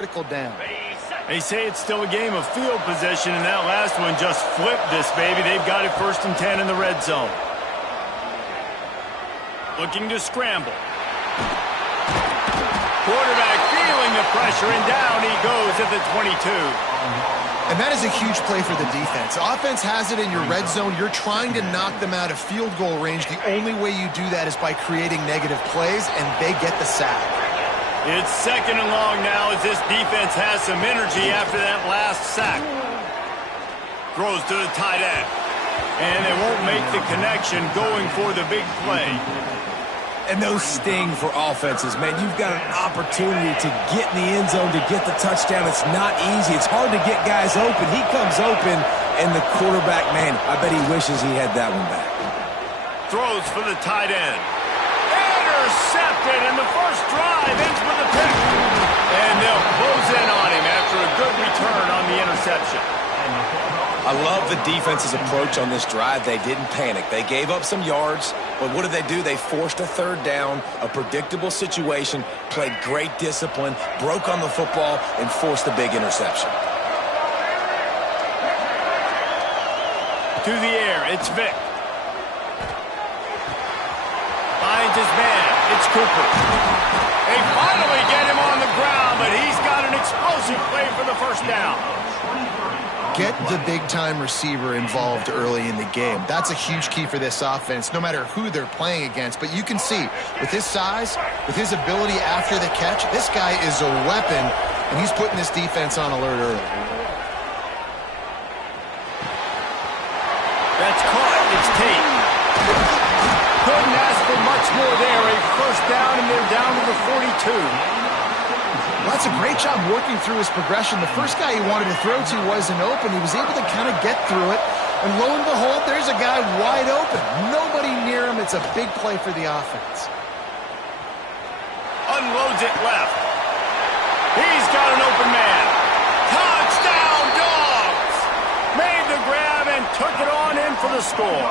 critical down. They say it's still a game of field position, and that last one just flipped this baby. They've got it 1st and 10 in the red zone. Looking to scramble. Quarterback feeling the pressure, and down he goes at the 22. And that is a huge play for the defense. Offense has it in your red zone. You're trying to knock them out of field goal range. The only way you do that is by creating negative plays, and they get the sack. It's 2nd and long now as this defense has some energy after that last sack. Throws to the tight end. And they won't make the connection going for the big play. And those sting for offenses, man. You've got an opportunity to get in the end zone, to get the touchdown. It's not easy. It's hard to get guys open. He comes open, and the quarterback, man, I bet he wishes he had that one back. Throws for the tight end. Intercepted, and the first drive ends with a pick. And they'll close in on him after a good return on the interception. I love the defense's approach on this drive. They didn't panic. They gave up some yards, but what did they do? They forced a 3rd down, a predictable situation, played great discipline, broke on the football, and forced a big interception. To the air, it's Vick. Finds his man. It's Cooper. They finally get him on the ground, but he's got an explosive play for the 1st down. Get the big-time receiver involved early in the game. That's a huge key for this offense, no matter who they're playing against. But you can see, with his size, with his ability after the catch, this guy is a weapon, and he's putting this defense on alert early. That's caught. It's Tate. Couldn't ask for much more there. A 1st down, and they're down to the 42. Well, that's a great job working through his progression. The first guy he wanted to throw to wasn't open. He was able to kind of get through it. And lo and behold, there's a guy wide open. Nobody near him. It's a big play for the offense. Unloads it left. He's got an open man. Touchdown, Dogs! Made the grab and took it on in for the score.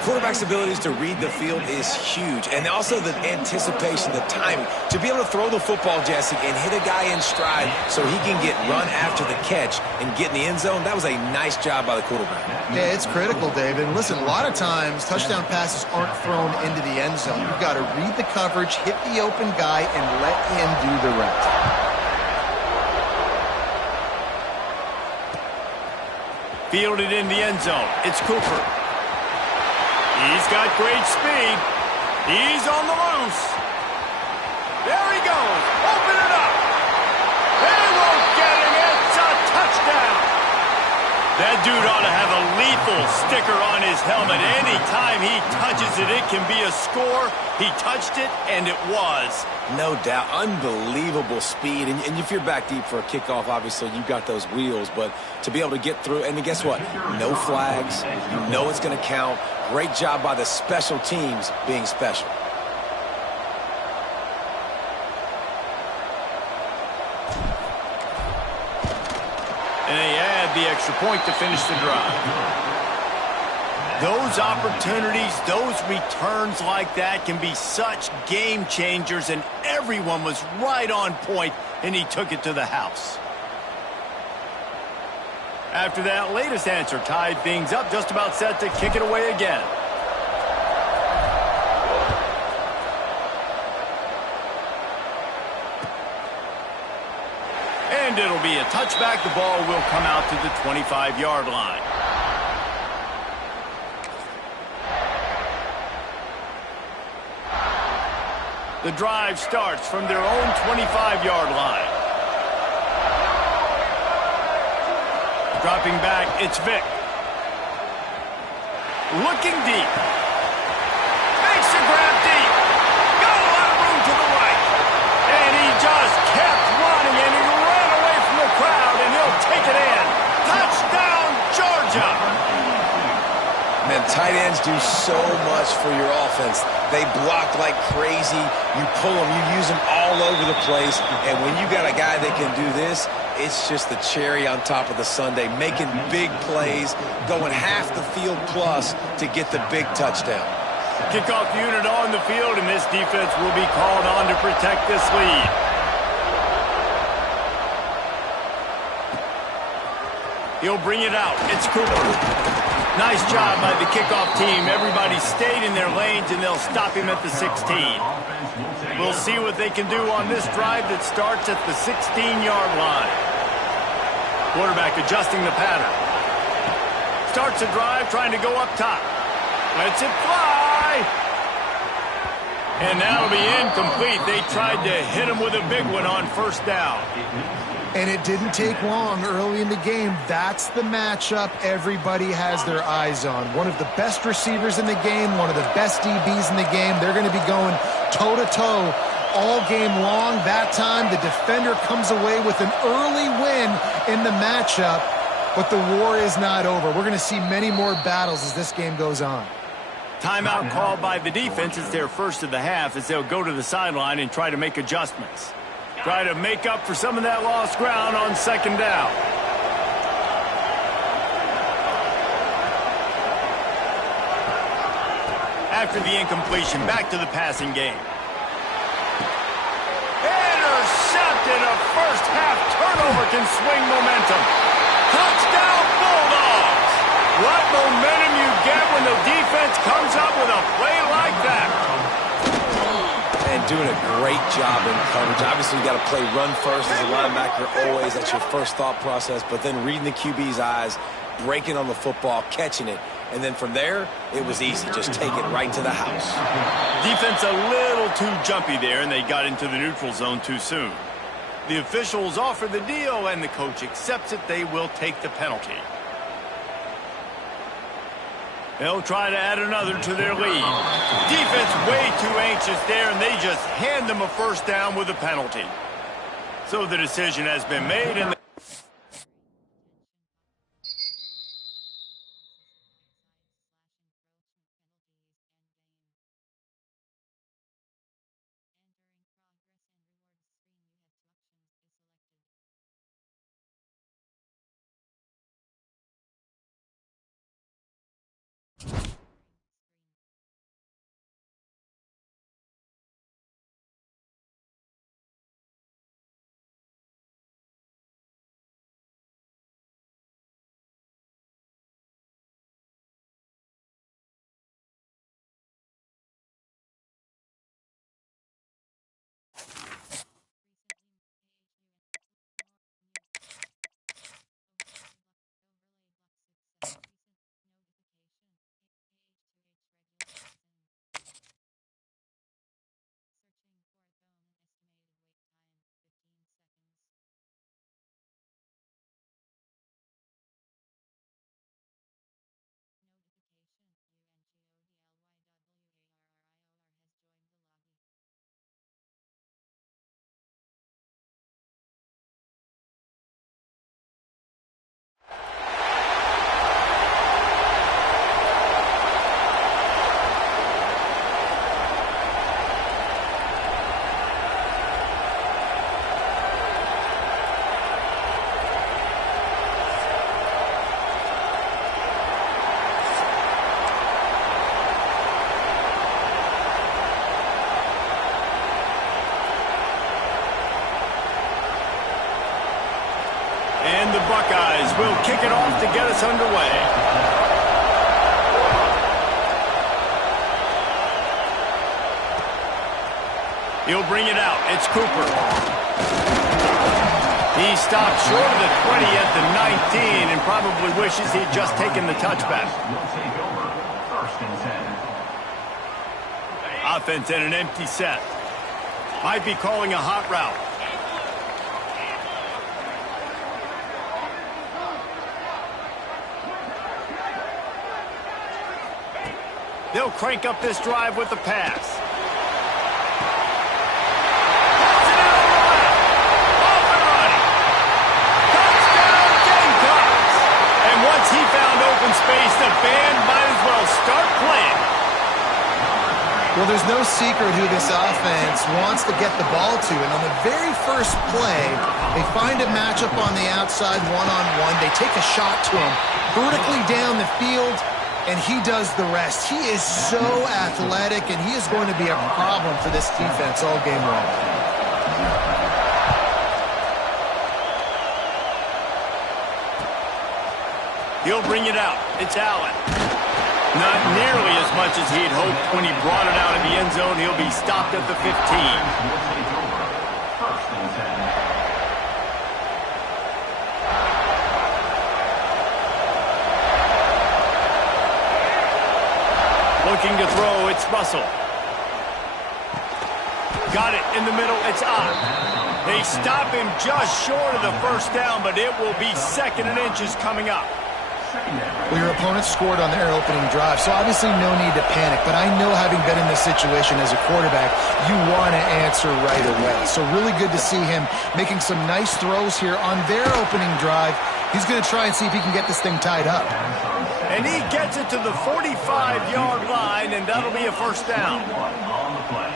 Quarterback's abilities to read the field is huge, and also the anticipation, the timing. To be able to throw the football, Jesse, and hit a guy in stride so he can get run after the catch and get in the end zone, that was a nice job by the quarterback. Yeah, it's critical, David. And listen, a lot of times touchdown passes aren't thrown into the end zone. You've got to read the coverage, hit the open guy, and let him do the rest. Fielded in the end zone. It's Cooper. He's got great speed. He's on the loose. There he goes. Open it up. They won't get him. It's a touchdown. That dude ought to have a lethal sticker on his helmet. Anytime he touches it, it can be a score. He touched it, and it was. No doubt. Unbelievable speed. And if you're back deep for a kickoff, obviously, you've got those wheels. But to be able to get through, and guess what? No flags. You know it's going to count. Great job by the special teams being special. And they add the extra point to finish the drive. Those opportunities, those returns like that can be such game changers, and everyone was right on point, and he took it to the house. After that latest answer tied things up, just about set to kick it away again. And it'll be a touchback. The ball will come out to the 25-yard line. The drive starts from their own 25-yard line. Dropping back, it's Vick. Looking deep. Makes a grab deep. Got a lot of room to the right. And he just kept running, and he ran away from the crowd, and he'll take it in. Touchdown, Georgia. Man, tight ends do so much for your offense. They block like crazy. You pull them, you use them all over the place. And when you got a guy that can do this, it's just the cherry on top of the sundae, making big plays, going half the field plus to get the big touchdown. Kickoff unit on the field, and this defense will be called on to protect this lead. He'll bring it out. It's Cooper. Nice job by the kickoff team. Everybody stayed in their lanes, and they'll stop him at the 16. We'll see what they can do on this drive that starts at the 16-yard line. Quarterback adjusting the pattern. Starts a drive trying to go up top. Lets it fly. And that'll be incomplete. They tried to hit him with a big one on first down. And it didn't take long early in the game. That's the matchup everybody has their eyes on. One of the best receivers in the game, one of the best DBs in the game. They're going to be going toe-to-toe all game long. That time, the defender comes away with an early win in the matchup, but the war is not over. We're going to see many more battles as this game goes on. Timeout called by the defense. It's their first of the half as they'll go to the sideline and try to make adjustments. Try to make up for some of that lost ground on second down. After the incompletion, back to the passing game. Intercepted. A first half turnover can swing momentum. Touchdown Bulldogs. What momentum you get when the defense comes up with a play like that. And doing a great job in coverage. Obviously, you got to play run first as a linebacker always. That's your first thought process. But then reading the QB's eyes, breaking on the football, catching it. And then from there, it was easy. Just take it right to the house. Defense a little too jumpy there, and they got into the neutral zone too soon. The officials offer the deal, and the coach accepts it. They will take the penalty. They'll try to add another to their lead. Defense way too anxious there, and they just hand them a first down with a penalty. So the decision has been made, and the Buckeyes will kick it off to get us underway. He'll bring it out. It's Cooper. He stopped short of the 20 at the 19 and probably wishes he'd just taken the touchback. Offense in an empty set. Might be calling a hot route. They'll crank up this drive with the pass. He found open space. The band might as well start playing. Well, there's no secret who this offense wants to get the ball to. And on the very first play, they find a matchup on the outside one-on-one. They take a shot to him vertically down the field, and he does the rest. He is so athletic, and he is going to be a problem for this defense all game long. He'll bring it out. It's Allen. Not nearly as much as he'd hoped when he brought it out of the end zone. He'll be stopped at the 15. Looking to throw, it's Russell. Got it in the middle, it's on. They stop him just short of the first down, but it will be 2nd and inches coming up. Well, your opponent scored on their opening drive, so obviously no need to panic. But I know, having been in this situation as a quarterback, you want to answer right away. So really good to see him making some nice throws here on their opening drive. He's going to try and see if he can get this thing tied up. And he gets it to the 45-yard line, and that'll be a first down.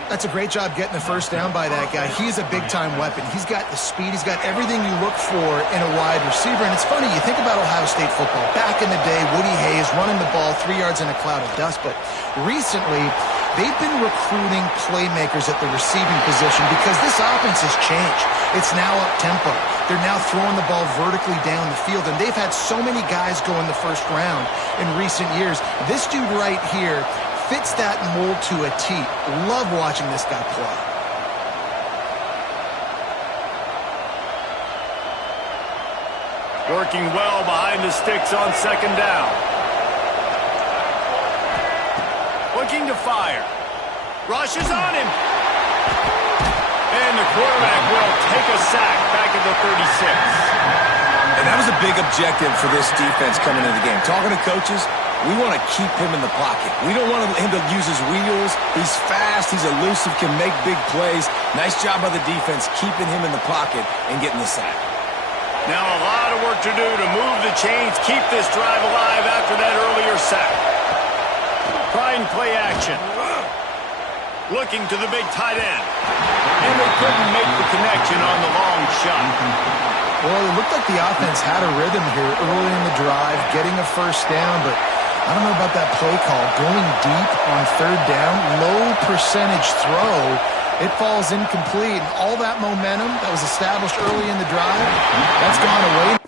That's a great job getting the first down by that guy. He's a big-time weapon. He's got the speed. He's got everything you look for in a wide receiver. And it's funny, you think about Ohio State football. Back in the day, Woody Hayes running the ball 3 yards in a cloud of dust. But recently, they've been recruiting playmakers at the receiving position because this offense has changed. It's now up-tempo. They're now throwing the ball vertically down the field, and they've had so many guys go in the first round in recent years. This dude right here fits that mold to a T. Love watching this guy play. Working well behind the sticks on 2nd down. Looking to fire. Rushes on him. And the quarterback will take a sack back at the 36. And that was a big objective for this defense coming into the game. Talking to coaches, we want to keep him in the pocket. We don't want him to use his wheels. He's fast. He's elusive, can make big plays. Nice job by the defense keeping him in the pocket and getting the sack. Now a lot of work to do to move the chains, keep this drive alive after that earlier sack. Trying play action. Looking to the big tight end. And they couldn't make the connection on the long shot. Well, it looked like the offense had a rhythm here early in the drive, getting a first down, but I don't know about that play call. Going deep on 3rd down, low percentage throw. It falls incomplete. And all that momentum that was established early in the drive, that's gone away.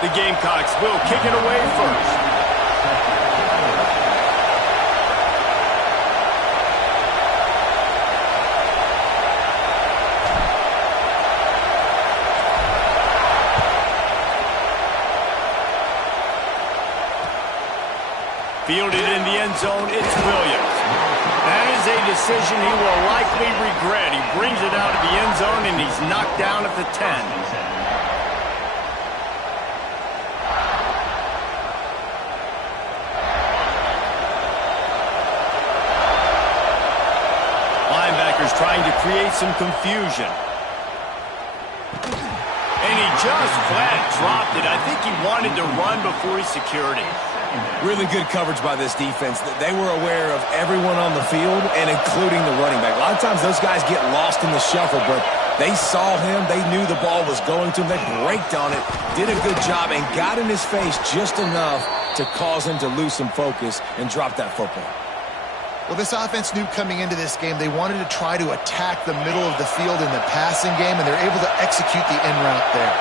The Gamecocks will kick it away first. Fielded in the end zone, it's Williams. That is a decision he will likely regret. He brings it out of the end zone, and he's knocked down at the 10. create some confusion. And he just flat dropped it. I think he wanted to run before he secured it. Really good coverage by this defense. They were aware of everyone on the field, and including the running back. A lot of times those guys get lost in the shuffle, but they saw him. They knew the ball was going to him. They braked on it, did a good job, and got in his face just enough to cause him to lose some focus and drop that football. Well, this offense knew coming into this game they wanted to try to attack the middle of the field in the passing game, and they're able to execute the in route there.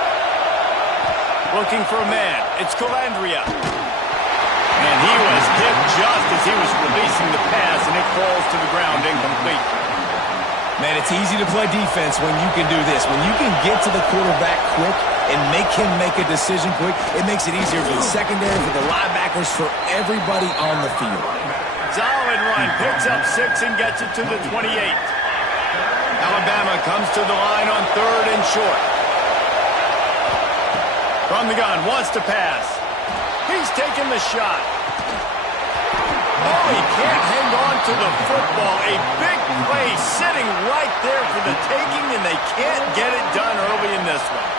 Looking for a man. It's Calandria. And he was hit just as he was releasing the pass, and it falls to the ground incomplete. Man, it's easy to play defense when you can do this. When you can get to the quarterback quick and make him make a decision quick, it makes it easier for the secondary, for the linebackers, for everybody on the field. Solid run, picks up 6 and gets it to the 28. Alabama comes to the line on 3rd and short. From the gun, wants to pass. He's taking the shot. Oh, he can't hang on to the football. A big play sitting right there for the taking, and they can't get it done early in this one.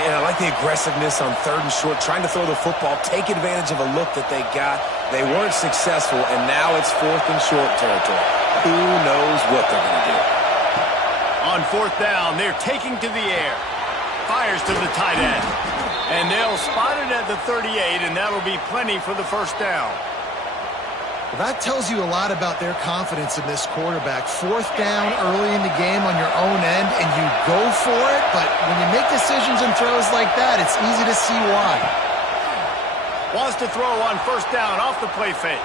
And I like the aggressiveness on 3rd and short, trying to throw the football, take advantage of a look that they got. They weren't successful, and now it's 4th and short territory. Who knows what they're going to do? On 4th down, they're taking to the air. Fires to the tight end. And they'll spot it at the 38, and that'll be plenty for the 1st down. Well, that tells you a lot about their confidence in this quarterback. 4th down early in the game on your own end, and you go for it, but when you make decisions and throws like that, it's easy to see why. Wants to throw on 1st down off the play fake.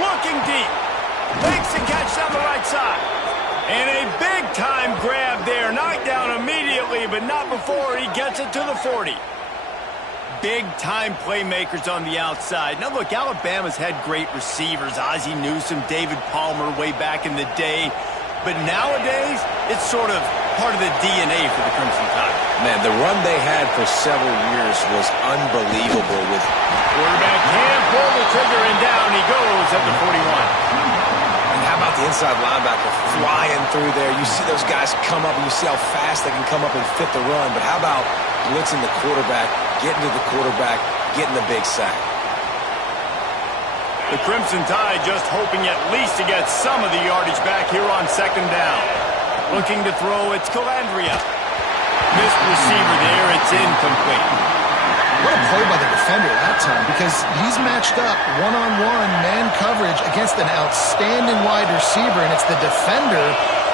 Looking deep. Makes the catch down the right side. And a big-time grab there. Knocked down immediately, but not before he gets it to the 40. Big-time playmakers on the outside. Now, look, Alabama's had great receivers. Ozzie Newsome, David Palmer way back in the day. But nowadays, it's sort of part of the DNA for the Crimson Tide. Man, the run they had for several years was unbelievable. With quarterback can't pull the trigger, and down he goes at the 41. And how about the inside linebacker flying through there? You see those guys come up, and you see how fast they can come up and fit the run. But how about blitzing the quarterback, getting to the quarterback, getting the big sack? The Crimson Tide just hoping at least to get some of the yardage back here on 2nd down. Looking to throw, it's Calandria. Missed receiver there, it's incomplete. What a play by the defender that time, because he's matched up one-on-one man coverage against an outstanding wide receiver, and it's the defender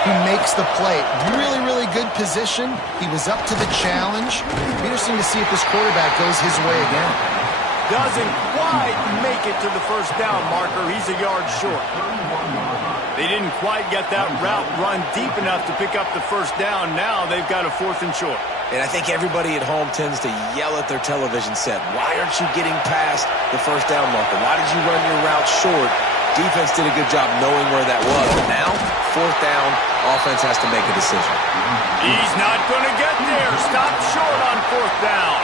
who makes the play. Really, really good position. He was up to the challenge. Be interesting to see if this quarterback goes his way again. Doesn't quite make it to the 1st down marker. He's a yard short. They didn't quite get that route run deep enough to pick up the 1st down. Now they've got a 4th and short. And I think everybody at home tends to yell at their television set. Why aren't you getting past the 1st down marker? Why did you run your route short? Defense did a good job knowing where that was. But now, 4th down, offense has to make a decision. He's not going to get there. Stop short on 4th down.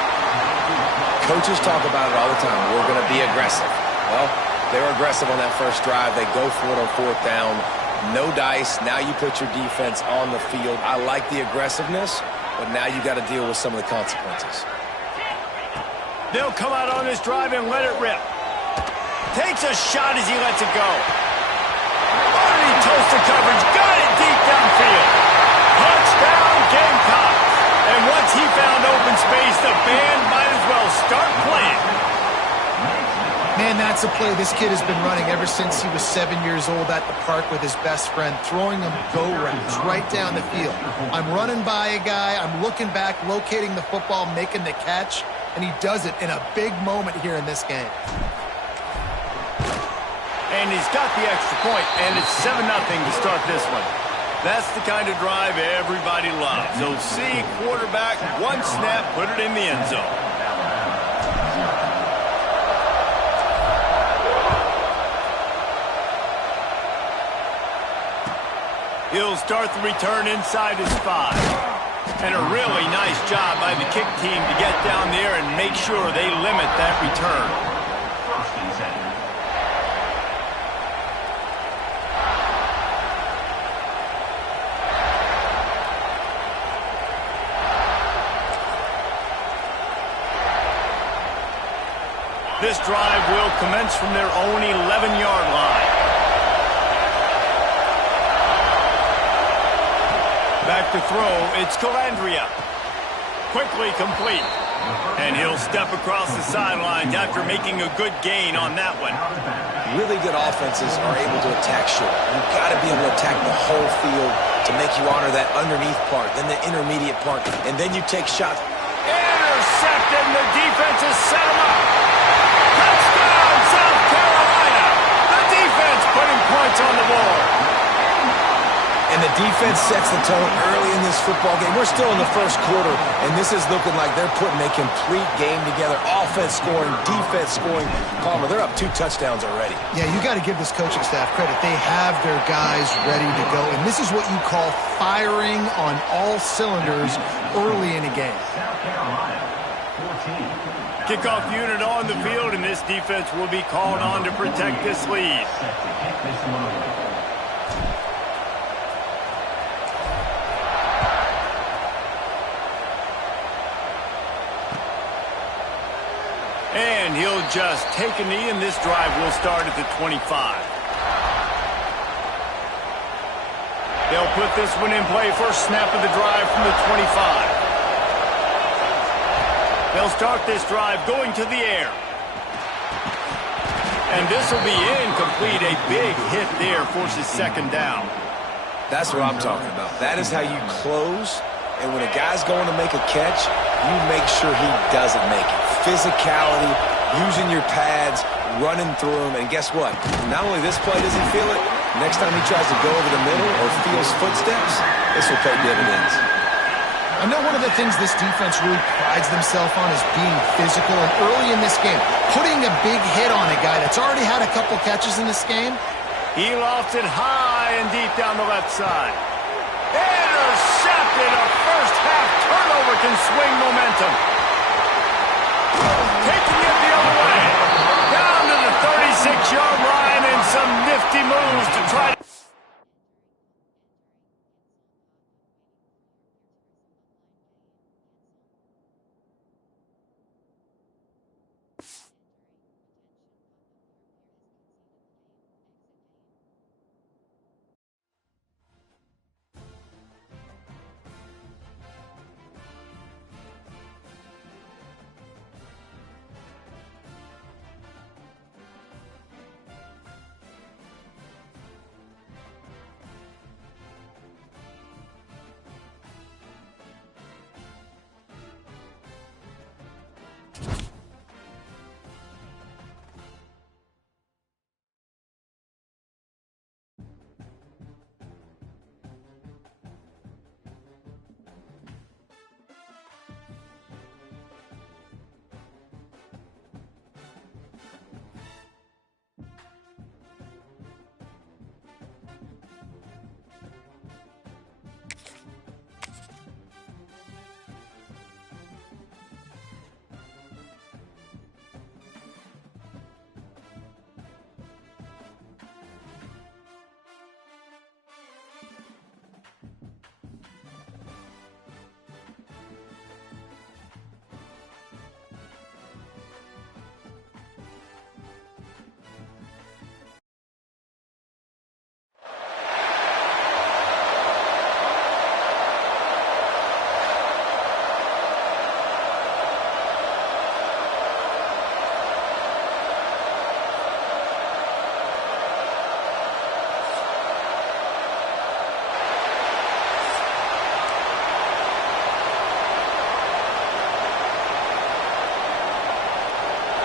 Coaches talk about it all the time. We're going to be aggressive. Well, they were aggressive on that first drive. They go for it on 4th down. No dice. Now you put your defense on the field. I like the aggressiveness, but now you got to deal with some of the consequences. They'll come out on this drive and let it rip. Takes a shot as he lets it go. Already toast the coverage. Got it deep downfield. Touchdown, Gamecocks. And once he found open space, the band might as well start playing. Man, that's a play this kid has been running ever since he was 7 years old at the park with his best friend, throwing him go routes right down the field. I'm running by a guy, I'm looking back, locating the football, making the catch, and he does it in a big moment here in this game. And he's got the extra point, and it's 7-0 to start this one. That's the kind of drive everybody loves. So see quarterback, one snap, put it in the end zone. He'll start the return inside his 5. And a really nice job by the kick team to get down there and make sure they limit that return. This drive will commence from their own 11-yard line. Back to throw, it's Calandria. Quickly complete. And he'll step across the sidelines after making a good gain on that one. Really good offenses are able to attack short. You've got to be able to attack the whole field to make you honor that underneath part, then the intermediate part, and then you take shots. Intercepted, and the defense has set him up. Touchdown, South Carolina. The defense putting points on the board. And the defense sets the tone early in this football game. We're still in the first quarter, and this is looking like they're putting a complete game together. Offense scoring, defense scoring. Palmer, they're up 2 touchdowns already. Yeah, you got to give this coaching staff credit. They have their guys ready to go, and this is what you call firing on all cylinders early in a game. Kickoff unit on the field, and this defense will be called on to protect this lead. And he'll just take a knee, and this drive will start at the 25. They'll put this one in play. First snap of the drive from the 25. They'll start this drive going to the air. And this will be incomplete. A big hit there forces second down. That's what I'm talking about. That is how you close. And when a guy's going to make a catch, you make sure he doesn't make it. Physicality, using your pads, running through them. And guess what? Not only this play does he feel it, next time he tries to go over the middle or feels footsteps, this will pay dividends. I know one of the things this defense really prides themselves on is being physical. And early in this game, putting a big hit on a guy that's already had a couple catches in this game. He lofts it high and deep down the left side. Intercepted. A first-half turnover can swing momentum. Taking it the other way. Down to the 36-yard line and some nifty moves to try to...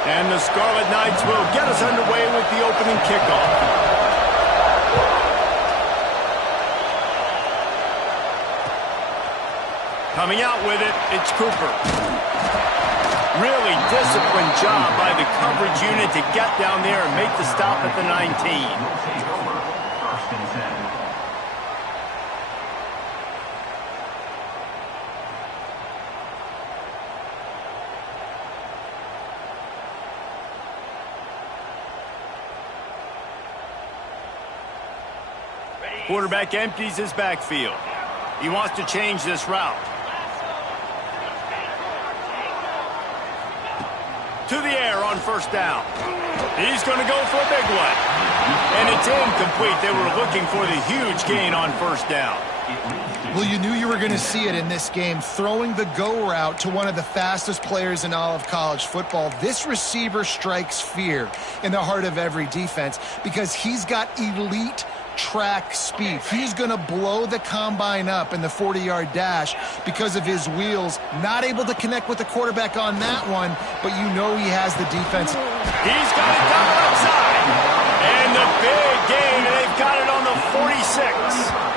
And the Scarlet Knights will get us underway with the opening kickoff. Coming out with it, it's Cooper. Really disciplined job by the coverage unit to get down there and make the stop at the 19. Quarterback empties his backfield. He wants to change this route. To the air on first down. He's going to go for a big one. And it's incomplete. They were looking for the huge gain on first down. Well, you knew you were going to see it in this game, throwing the go route to one of the fastest players in all of college football. This receiver strikes fear in the heart of every defense because he's got elite track speed. He's going to blow the combine up in the 40-yard dash because of his wheels. Not able to connect with the quarterback on that one, but you know he has the defense. He's got it down outside. And the big gain, and they've got it on the 46.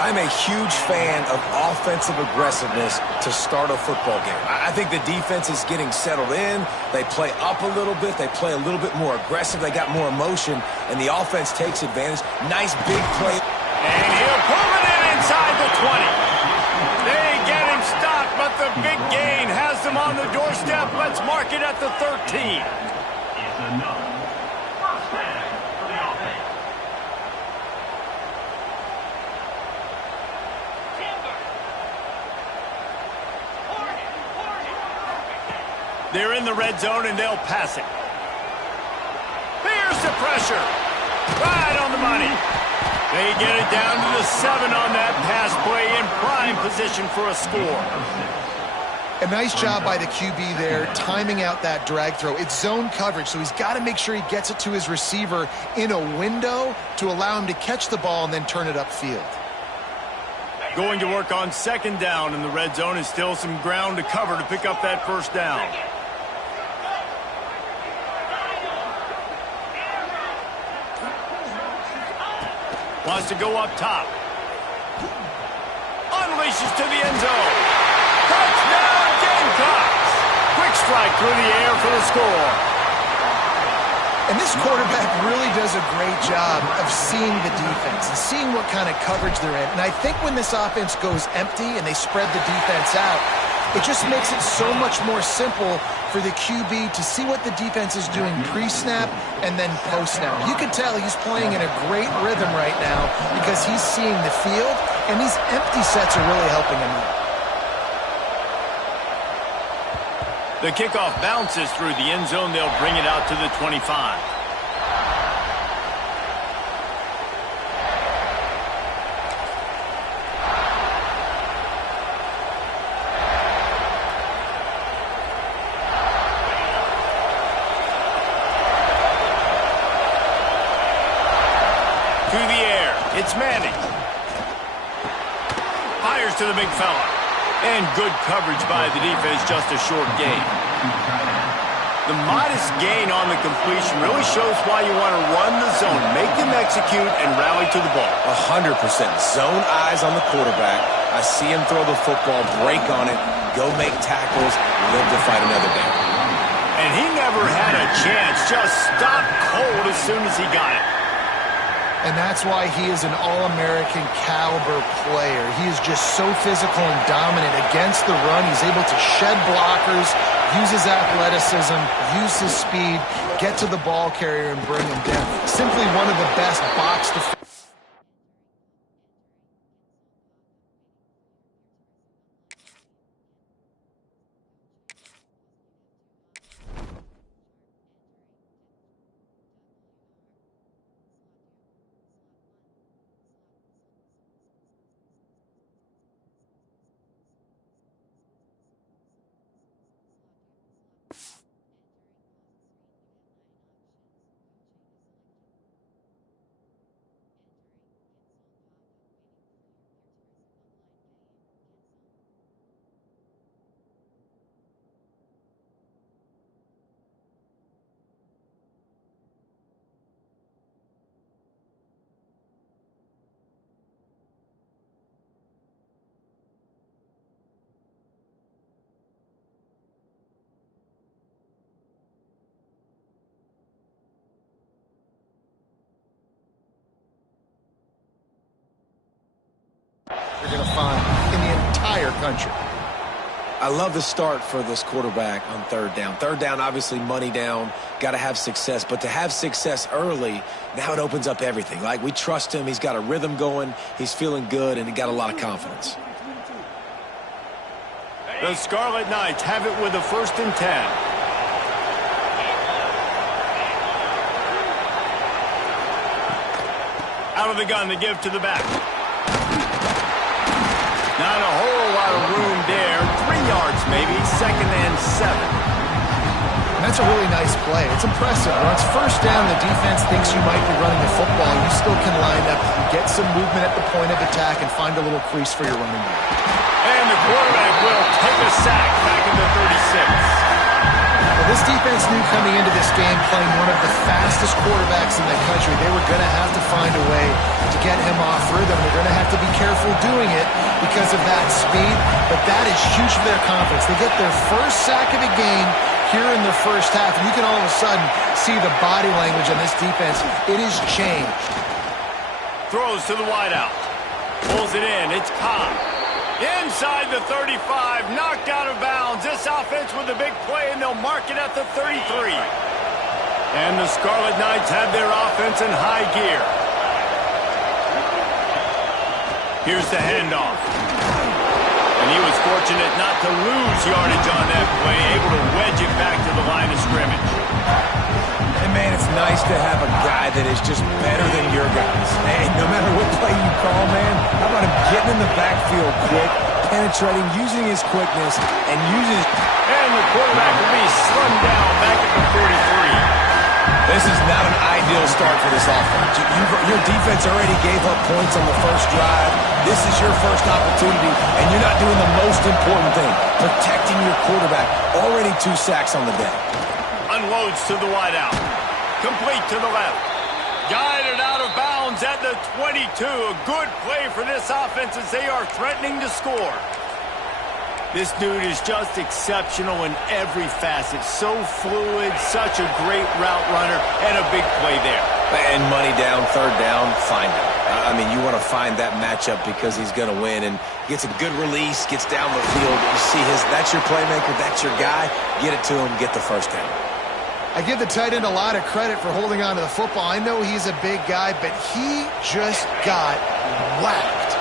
I'm a huge fan of offensive aggressiveness to start a football game. I think the defense is getting settled in. They play up a little bit. They play a little bit more aggressive. They got more emotion, and the offense takes advantage. Nice big play. And he'll pull it in inside the 20. They get him stopped, but the big gain has them on the doorstep. Let's mark it at the 13. They're in the red zone, and they'll pass it. Here's the pressure. Right on the money. They get it down to the 7 on that pass play in prime position for a score. A nice job by the QB there, timing out that drag throw. It's zone coverage, so he's got to make sure he gets it to his receiver in a window to allow him to catch the ball and then turn it upfield. Going to work on second down in the red zone, and still some ground to cover to pick up that first down. Wants to go up top. Unleashes to the end zone. Touchdown, Gamecocks! Quick strike through the air for the score. And this quarterback really does a great job of seeing the defense and seeing what kind of coverage they're in. And I think when this offense goes empty and they spread the defense out, it just makes it so much more simple for the QB to see what the defense is doing pre-snap and then post-snap. You can tell he's playing in a great rhythm right now because he's seeing the field, and these empty sets are really helping him out. The kickoff bounces through the end zone. They'll bring it out to the 25. To the air, it's Manning. Fires to the big fella. And good coverage by the defense, just a short gain. The modest gain on the completion really shows why you want to run the zone, make them execute, and rally to the ball. 100%. Zone eyes on the quarterback. I see him throw the football, break on it, go make tackles, live to fight another down. And he never had a chance, just stopped cold as soon as he got it. And that's why he is an All-American caliber player. He is just so physical and dominant against the run. He's able to shed blockers, use his athleticism, use his speed, get to the ball carrier and bring him down. Simply one of the best box defenders. You're going to find in the entire country. I love the start for this quarterback on third down. Third down, obviously money down, got to have success. But to have success early, now it opens up everything. Like, we trust him. He's got a rhythm going. He's feeling good, and he got a lot of confidence. The Scarlet Knights have it with a 1st and 10. Out of the gun, they give to the back. Not a whole lot of room there. 3 yards maybe, 2nd and 7. That's a really nice play. It's impressive. When it's 1st down, the defense thinks you might be running the football. You still can line up, get some movement at the point of attack, and find a little crease for your running back. And the quarterback will take a sack back in the 36. Well, this defense knew coming into this game, playing one of the fastest quarterbacks in the country, they were going to have to find a way to get him off rhythm. They're going to have to be careful doing it because of that speed, but that is huge for their confidence. They get their 1st sack of the game here in the 1st half, and you can all of a sudden see the body language on this defense. It has changed. Throws to the wideout. Pulls it in. It's Cobb. Inside the 35, knocked out of bounds. This offense with a big play, and they'll mark it at the 33. And the Scarlet Knights have their offense in high gear. Here's the handoff. And he was fortunate not to lose yardage on that play, able to wedge it back to the line of scrimmage. And, man, it's nice to have a guy that is just better than your guys. Hey, no matter what play you call, man, how about him getting in the backfield quick, penetrating, using his quickness, and using... And the quarterback will be slimmed down back at the 43. This is not an ideal start for this offense. Your defense already gave up points on the 1st drive. This is your 1st opportunity, and you're not doing the most important thing, protecting your quarterback. Already 2 sacks on the day. Unloads to the wideout. Complete to the left. Guided out of bounds at the 22. A good play for this offense as they are threatening to score. This dude is just exceptional in every facet. So fluid, such a great route runner, and a big play there. And money down, 3rd down, find him. I mean, you want to find that matchup because he's going to win, and gets a good release, gets down the field. You see that's your playmaker, that's your guy. Get it to him, get the 1st down. I give the tight end a lot of credit for holding on to the football. I know he's a big guy, but he just got whacked.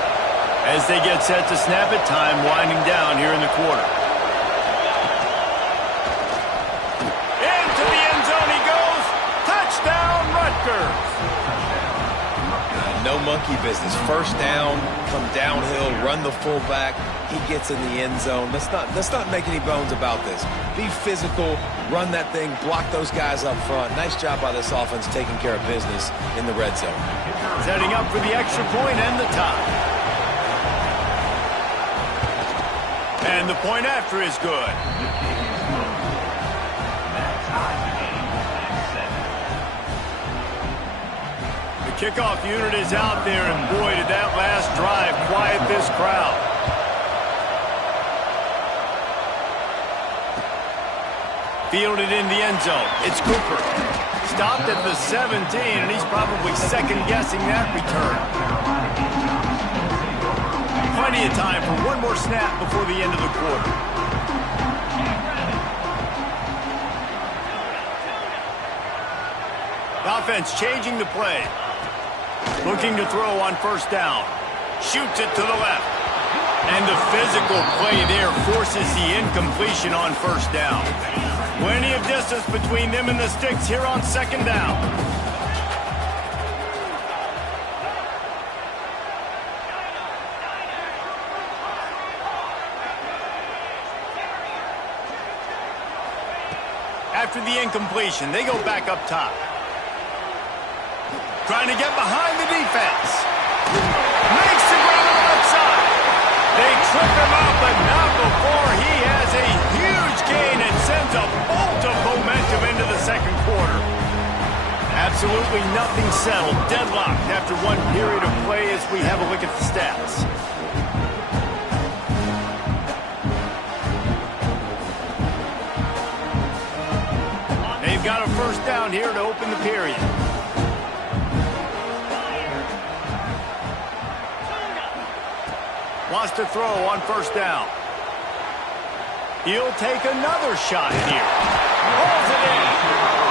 As they get set to snap it, time winding down here in the quarter. Into the end zone he goes. Touchdown, Rutgers. No monkey business. 1st down, come downhill, run the fullback. He gets in the end zone. Let's not make any bones about this. Be physical, run that thing, block those guys up front. Nice job by this offense taking care of business in the red zone. Setting up for the extra point and the tie. And the point after is good. The kickoff unit is out there, and boy, did that last drive quiet this crowd. Fielded in the end zone. It's Cooper. Stopped at the 17, and he's probably second-guessing that return. Plenty of time for one more snap before the end of the quarter. The offense changing the play. Looking to throw on 1st down. Shoots it to the left. And the physical play there forces the incompletion on 1st down. Plenty of distance between them and the sticks here on 2nd down. After the incompletion, they go back up top. Trying to get behind the defense. Makes the grab on the left side. They trip him up, but not before he has a huge gain and sends a bolt of momentum into the 2nd quarter. Absolutely nothing settled. Deadlocked after one period of play as we have a look at the stats. They've got a 1st down here to open the period. Wants to throw on 1st down. He'll take another shot here. Rolls it in.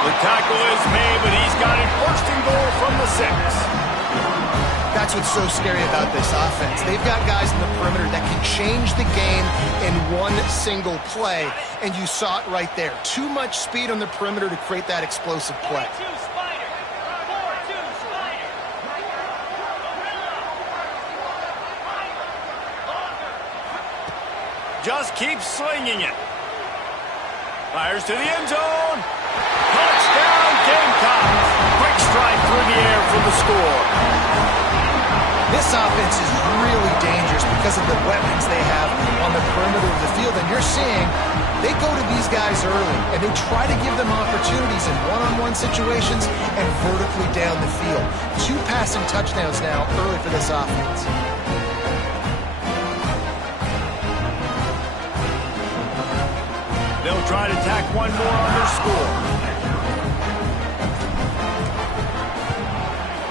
The tackle is made, but he's got it 1st and goal from the 6. That's what's so scary about this offense. They've got guys in the perimeter that can change the game in one single play, and you saw it right there. Too much speed on the perimeter to create that explosive play. Just keep slinging it. Fires to the end zone. Touchdown, Gamecocks. Quick strike through the air for the score. This offense is really dangerous because of the weapons they have on the perimeter of the field. And you're seeing they go to these guys early, and they try to give them opportunities in one-on-one situations and vertically down the field. 2 passing touchdowns now early for this offense. They'll try to tack one more on their score.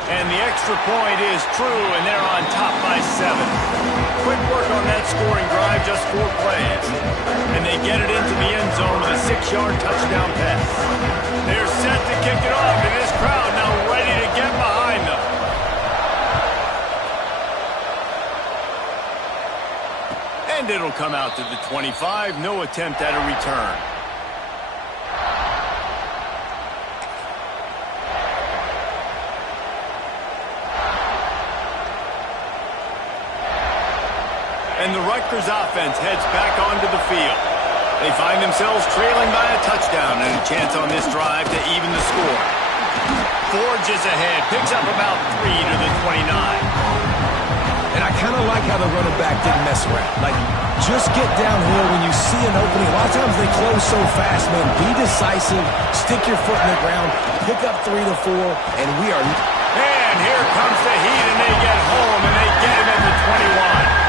And the extra point is true, and they're on top by 7. Quick work on that scoring drive, just 4 plays. And they get it into the end zone with a 6-yard touchdown pass. They're set to kick it off, and this crowd now ready to get behind them. And it'll come out to the 25. No attempt at a return. And the Rutgers offense heads back onto the field. They find themselves trailing by a touchdown and a chance on this drive to even the score. Forges ahead, picks up about 3 to the 29. And I kind of like how the running back didn't mess around. Like, just get downhill when you see an opening. A lot of times they close so fast, man. Be decisive, stick your foot in the ground, pick up 3 to 4, and we are... And here comes the heat, and they get home, and they get him at the 21.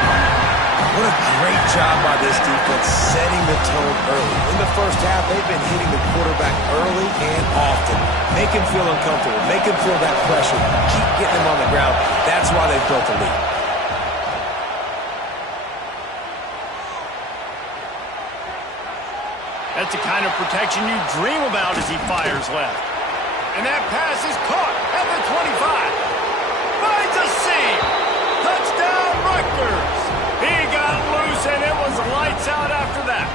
What a great job by this defense setting the tone early. In the first half, they've been hitting the quarterback early and often. Make him feel uncomfortable. Make him feel that pressure. Keep getting him on the ground. That's why they've built a lead. That's the kind of protection you dream about as he fires left. And that pass is caught at the 25. Finds a seam. Touchdown, Rutgers. He got loose, and it was lights out after that.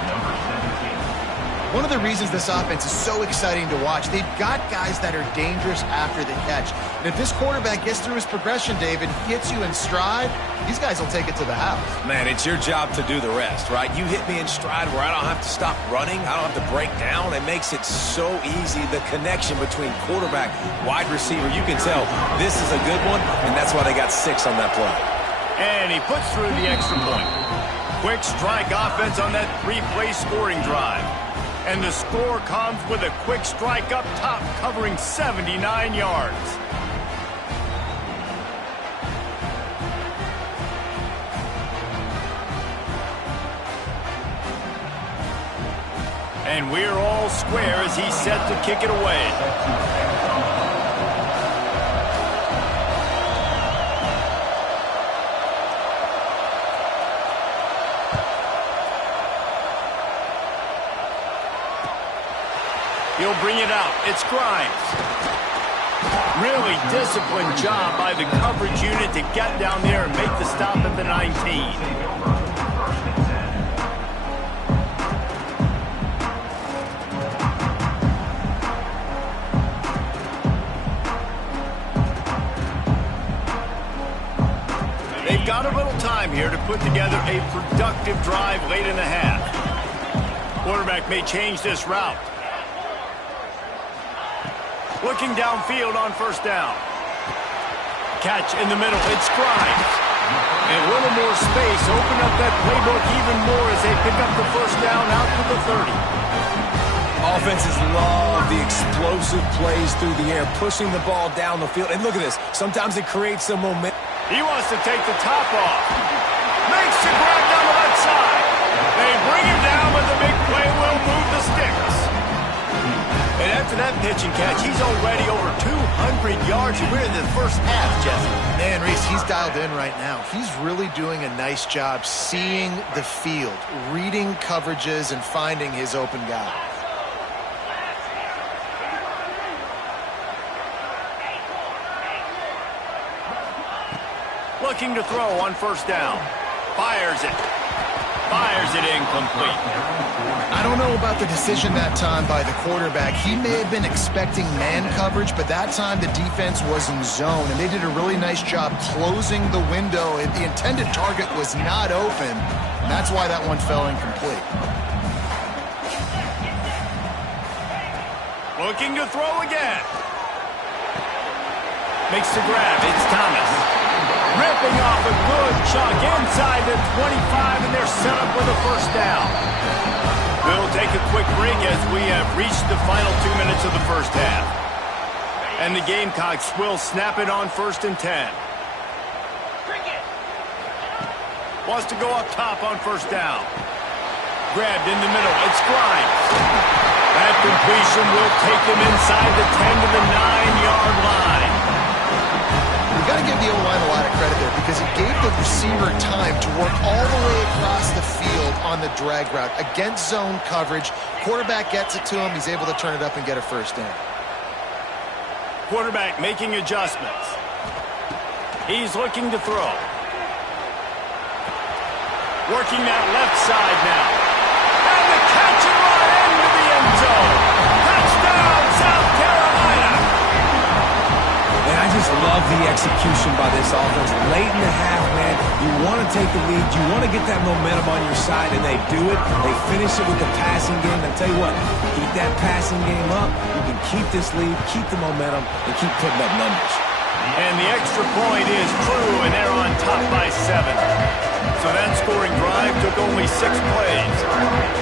One of the reasons this offense is so exciting to watch, they've got guys that are dangerous after the catch. And if this quarterback gets through his progression, David, hits you in stride, these guys will take it to the house. Man, it's your job to do the rest, right? You hit me in stride where I don't have to stop running. I don't have to break down. It makes it so easy. The connection between quarterback, wide receiver, you can tell this is a good one, and that's why they got 6 on that play. And he puts through the extra point. Quick strike offense on that 3-play scoring drive. And the score comes with a quick strike up top covering 79 yards. And we're all square as he's set to kick it away. He'll bring it out. It's Grimes. Really disciplined job by the coverage unit to get down there and make the stop at the 19. They've got a little time here to put together a productive drive late in the half. Quarterback may change this route. Looking downfield on first down. Catch in the middle. It's Grimes. And a little more space. Open up that playbook even more as they pick up the first down out to the 30. Offenses love the explosive plays through the air, pushing the ball down the field. And look at this. Sometimes it creates some momentum. He wants to take the top off. Makes the grab down the left side. They bring him down, but the big play will move the sticks. And after that pitch and catch, he's already over 200 yards. We're in the first half, Jesse. Man, Reese, he's dialed in right now. He's really doing a nice job seeing the field, reading coverages, and finding his open guy. Looking to throw on first down. Fires it. Fires it incomplete. I don't know about the decision that time by the quarterback. He may have been expecting man coverage, but that time the defense was in zone, and they did a really nice job closing the window. The intended target was not open, and that's why that one fell incomplete. Looking to throw again. Makes the grab. It's Thomas. Ripping off a good chunk inside the 25, and they're set up with a first down. We'll take a quick break as we have reached the final 2 minutes of the first half. And the Gamecocks will snap it on 1st and 10. Wants to go up top on first down. Grabbed in the middle. It's Grimes. That completion will take them inside the 10 to the 9-yard line. You got to give the O-line a lot of credit there because it gave the receiver time to work all the way across the field on the drag route against zone coverage. Quarterback gets it to him. He's able to turn it up and get a first down. Quarterback making adjustments. He's looking to throw. Working that left side now. And the catch and run into the end zone. Touchdown, South Carolina. And I just love the execution by this offense. Late in the half, man, you want to take the lead. You want to get that momentum on your side, and they do it. They finish it with the passing game. I tell you what, keep that passing game up. You can keep this lead, keep the momentum, and keep putting up numbers. And the extra point is true, and they're on top by 7. So that scoring drive took only 6 plays.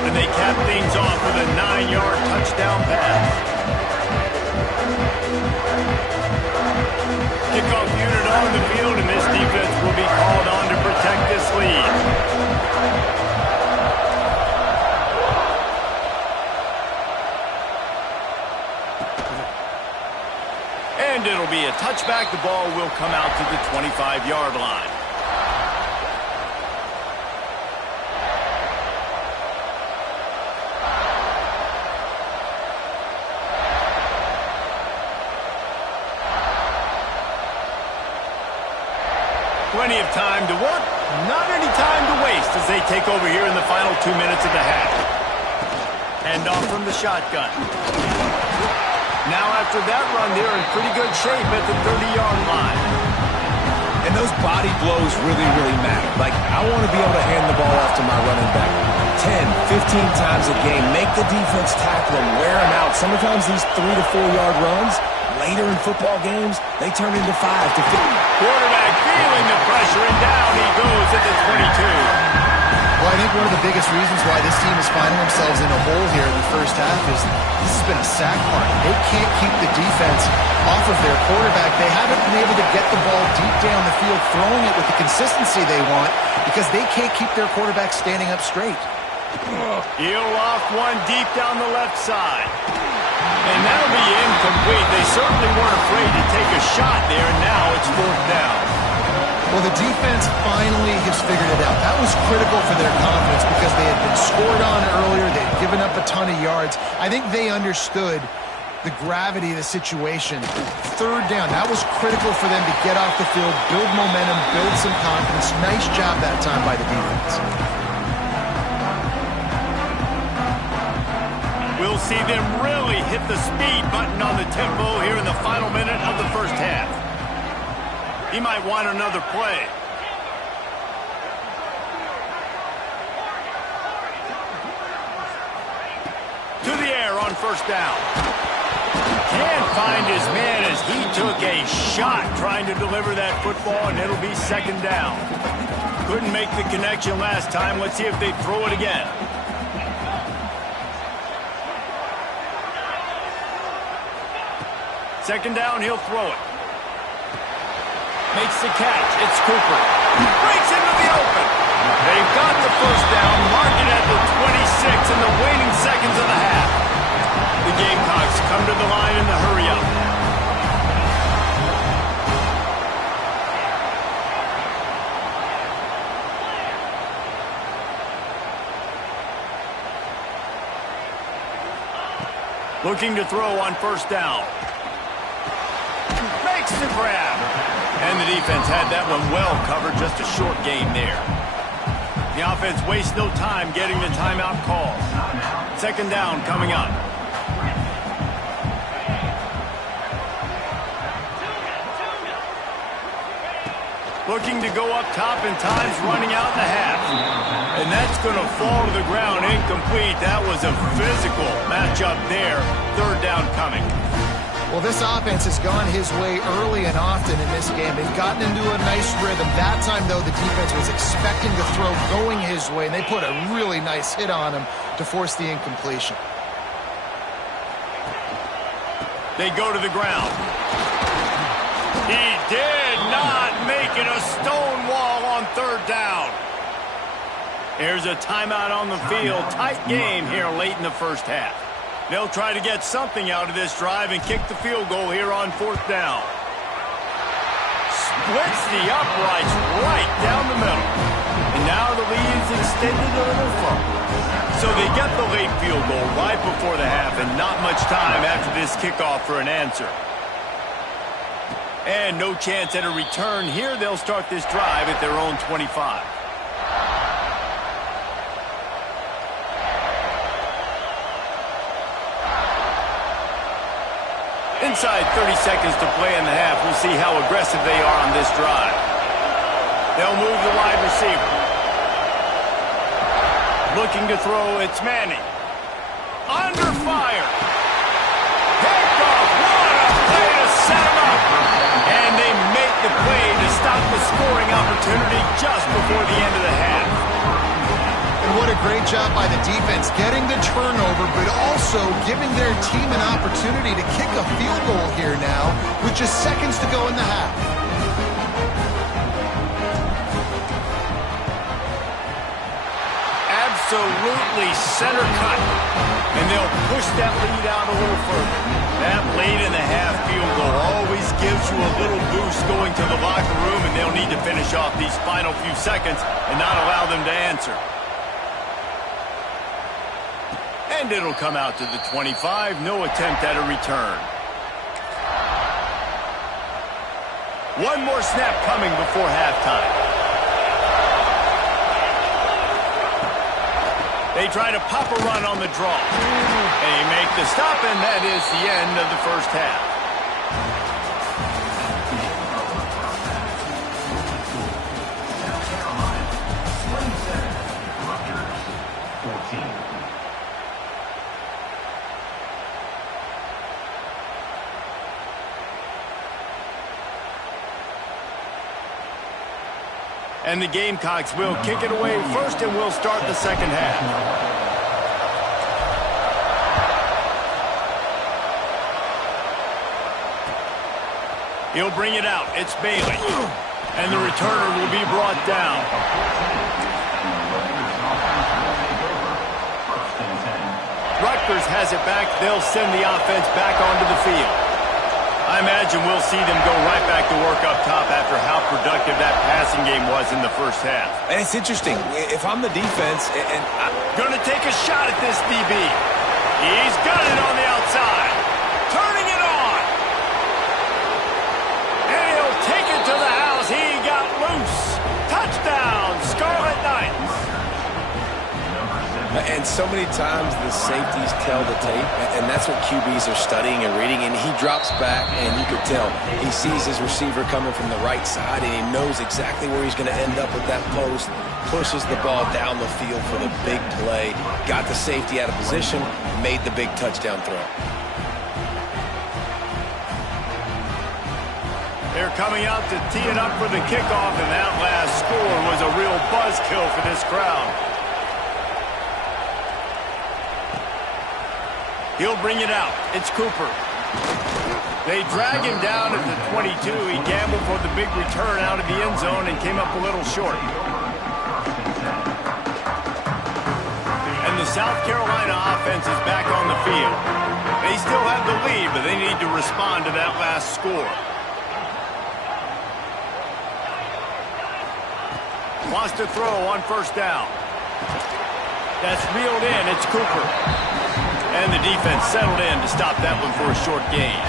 And they cap things off with a 9-yard touchdown pass. Kickoff unit on the field, and this defense will be called on to protect this lead. And it'll be a touchback. The ball will come out to the 25-yard line. Plenty of time to work, not any time to waste as they take over here in the final 2 minutes of the half. Hand off from the shotgun. Now after that run, they're in pretty good shape at the 30-yard line. And those body blows really, really matter. Like, I want to be able to hand the ball off to my running back 10, 15 times a game. Make the defense tackle them, wear them out. Sometimes these 3 to 4 yard runs, later in football games, they turn into 5 to 50. Quarterback feeling the pressure, and down he goes at the 22. Well, I think one of the biggest reasons why this team is finding themselves in a hole here in the first half is this has been a sack market. They can't keep the defense off of their quarterback. They haven't been able to get the ball deep down the field, throwing it with the consistency they want because they can't keep their quarterback standing up straight. He'll loft one deep down the left side. And that'll be incomplete. They certainly weren't afraid to take a shot there, and now it's 4th down. Well, the defense finally has figured it out. That was critical for their confidence because they had been scored on earlier. They had given up a ton of yards. I think they understood the gravity of the situation. 3rd down, that was critical for them to get off the field, build momentum, build some confidence. Nice job that time by the defense. We'll see them really hit the speed button on the tempo here in the final minute of the first half. He might want another play. To the air on first down. Can't find his man as he took a shot trying to deliver that football, and it'll be 2nd down. Couldn't make the connection last time. Let's see if they throw it again. Second down, he'll throw it. Makes the catch. It's Cooper. Breaks into the open. They've got the first down. Mark it at the 26 in the waning seconds of the half. The Gamecocks come to the line in the hurry-up. Looking to throw on first down. Makes the grab. And the defense had that one well covered, just a short gain there. The offense wastes no time getting the timeout call. Second down coming up. Looking to go up top, and time's running out in the half. And that's going to fall to the ground incomplete. That was a physical matchup there. Third down coming. Well, this offense has gone his way early and often in this game. They've gotten into a nice rhythm. That time, though, the defense was expecting the throw going his way, and they put a really nice hit on him to force the incompletion. They go to the ground. He did not make it a stone wall on third down. Here's a timeout on the field. Tight game here late in the first half. They'll try to get something out of this drive and kick the field goal here on fourth down. Splits the uprights right down the middle. And now the lead's extended a little further. So they get the late field goal right before the half, and not much time after this kickoff for an answer. And no chance at a return here. They'll start this drive at their own 25. Inside 30 seconds to play in the half. We'll see how aggressive they are on this drive. They'll move the wide receiver. Looking to throw, it's Manning. Under fire. Picked off. What a play to set him up. And they make the play to stop the scoring opportunity just before the end of the half. And what a great job by the defense, getting the turnover, but also giving their team an opportunity to kick a field goal here now with just seconds to go in the half. Absolutely center cut. And they'll push that lead out a little further. That late in the half field goal always gives you a little boost going to the locker room, and they'll need to finish off these final few seconds and not allow them to answer. And it'll come out to the 25. No attempt at a return. One more snap coming before halftime. They try to pop a run on the draw. They make the stop, and that is the end of the first half. And the Gamecocks will kick it away first, and we'll start the second half. He'll bring it out. It's Bailey. And the returner will be brought down. Rutgers has it back. They'll send the offense back onto the field. I imagine we'll see them go right back to work up top after how productive that passing game was in the first half. And it's interesting. If I'm the defense, and I'm going to take a shot at this DB. He's got it on the outside. Turning it on. And he'll take it to the house. He got loose. Touchdown, Scarlet Knights. And so many times the safeties tell the tape, and that's what QBs are studying and reading, and he drops back, and you could tell he sees his receiver coming from the right side, and he knows exactly where he's going to end up with that post, pushes the ball down the field for the big play, got the safety out of position, made the big touchdown throw. They're coming out to tee it up for the kickoff, and that last score was a real buzzkill for this crowd. He'll bring it out. It's Cooper. They drag him down at the 22. He gambled for the big return out of the end zone and came up a little short. And the South Carolina offense is back on the field. They still have the lead, but they need to respond to that last score. Wants to throw on first down. That's reeled in. It's Cooper. And the defense settled in to stop that one for a short gain.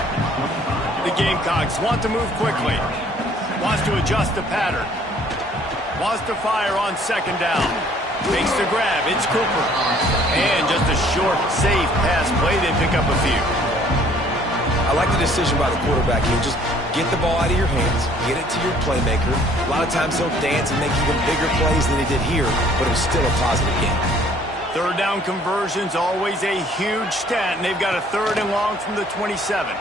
The Gamecocks want to move quickly. Wants to adjust the pattern. Wants to fire on second down. Makes the grab. It's Cooper. And just a short, safe pass play. They pick up a few. I like the decision by the quarterback here. Just get the ball out of your hands, get it to your playmaker. A lot of times he'll dance and make even bigger plays than he did here, but it was still a positive game. Third down conversion's always a huge stat, and they've got a 3rd and long from the 27.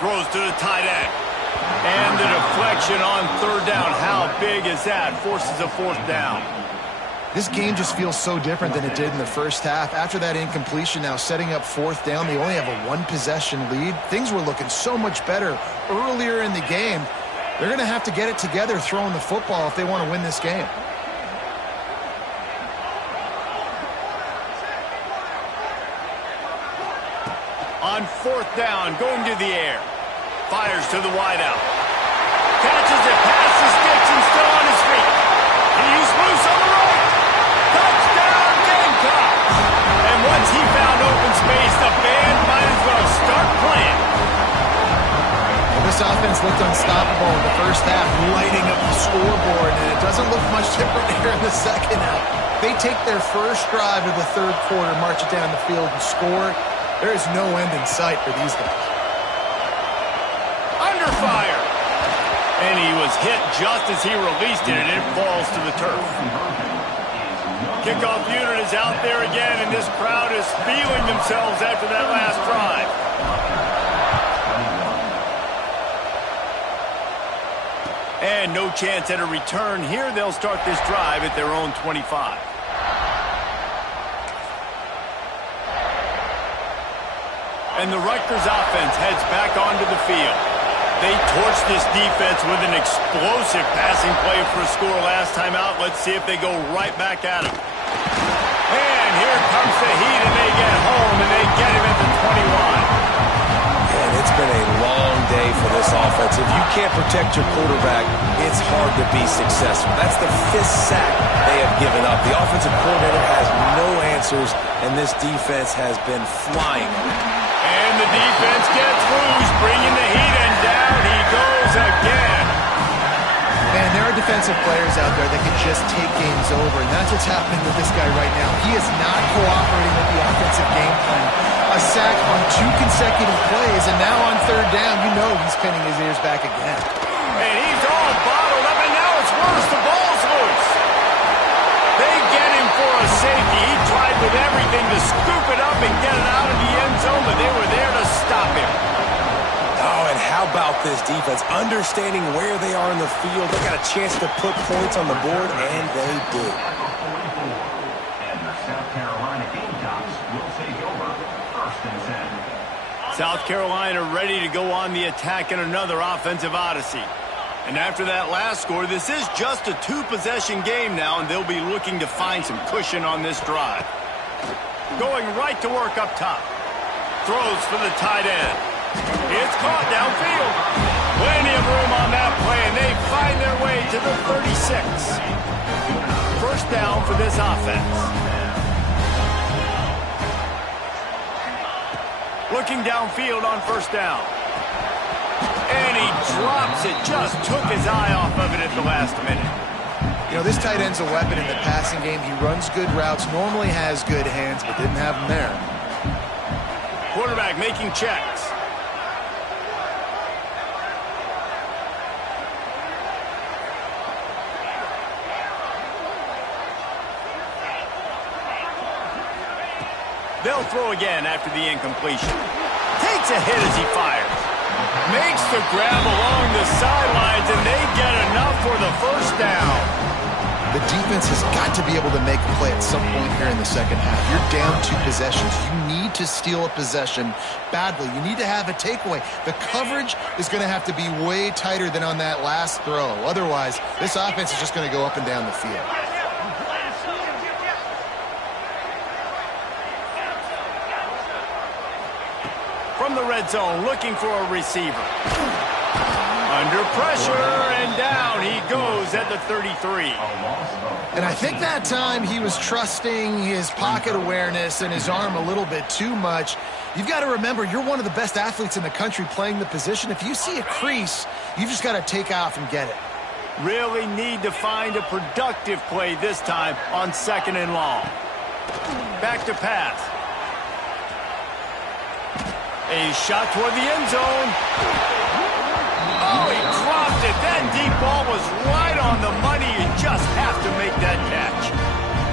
Throws to the tight end. And the deflection on 3rd down. How big is that? Forces a 4th down. This game just feels so different than it did in the first half. After that incompletion, now setting up 4th down, they only have a 1-possession lead. Things were looking so much better earlier in the game. They're going to have to get it together throwing the football if they want to win this game. On 4th down, going to the air. Fires to the wideout. Catches it past the sticks and still on his feet. He's loose on the right. Touchdown, Gamecocks! And once he found open space, the band might as well start playing. Well, this offense looked unstoppable in the first half, lighting up the scoreboard, and it doesn't look much different here in the second half. They take their first drive of the 3rd quarter, march it down the field, and score. There is no end in sight for these guys. Under fire. And he was hit just as he released it, and it falls to the turf. Kickoff unit is out there again, and this crowd is feeling themselves after that last drive. And no chance at a return here. They'll start this drive at their own 25. And the Rutgers offense heads back onto the field. They torched this defense with an explosive passing play for a score last time out. Let's see if they go right back at him. And here comes the heat, and they get home, and they get him at the 21. And it's been a long day for this offense. If you can't protect your quarterback, it's hard to be successful. That's the 5th sack they have given up. The offensive coordinator has no answers, and this defense has been flying. And the defense gets loose, bringing the heat, and down he goes again. Man, there are defensive players out there that can just take games over, and that's what's happening with this guy right now. He is not cooperating with the offensive game plan. A sack on 2 consecutive plays, and now on 3rd down, you know he's pinning his ears back again. And he's all bottled up, and now it's worse. The ball's loose. They get him for a safety. He tried with everything to scoop it up and get it out of the end zone, but they were there to stop him. Oh, and how about this defense? Understanding where they are in the field. They got a chance to put points on the board, and they did. And the South Carolina Gamecocks will take over 1st and 10. South Carolina ready to go on the attack in another offensive odyssey. And after that last score, this is just a 2-possession game now, and they'll be looking to find some cushion on this drive. Going right to work up top. Throws for the tight end. It's caught downfield. Plenty of room on that play, and they find their way to the 36. 1st down for this offense. Looking downfield on 1st down. And he drops it. Just took his eye off of it at the last minute. You know, this tight end's a weapon in the passing game. He runs good routes, normally has good hands, but didn't have them there. Quarterback making checks. They'll throw again after the incompletion. Takes a hit as he fires. Makes the grab along the sidelines, and they get enough for the 1st down. The defense has got to be able to make a play at some point here in the second half. You're down 2 possessions. You need to steal a possession badly. You need to have a takeaway. The coverage is going to have to be way tighter than on that last throw. Otherwise, this offense is just going to go up and down the field. From the red zone, looking for a receiver. Under pressure, and down he goes at the 33. And I think that time he was trusting his pocket awareness and his arm a little bit too much. You've got to remember, you're one of the best athletes in the country playing the position. If you see a crease, you've just got to take off and get it. Really need to find a productive play this time on 2nd and long. Back to pass. A shot toward the end zone. Oh, he dropped it. That deep ball was right on the money. You just have to make that catch.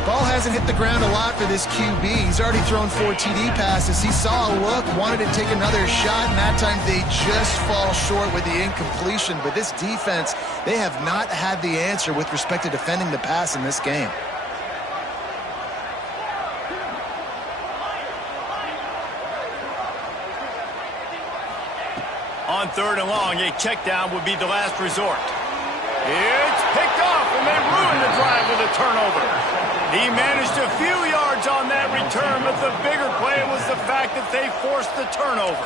Ball hasn't hit the ground a lot for this QB. He's already thrown 4 TD passes. He saw a look, wanted to take another shot, and that time they just fall short with the incompletion. But this defense, they have not had the answer with respect to defending the pass in this game. On 3rd and long, a check down would be the last resort. It's picked off, and they ruin the drive with a turnover. He managed a few yards on that return, but the bigger play was the fact that they forced the turnover.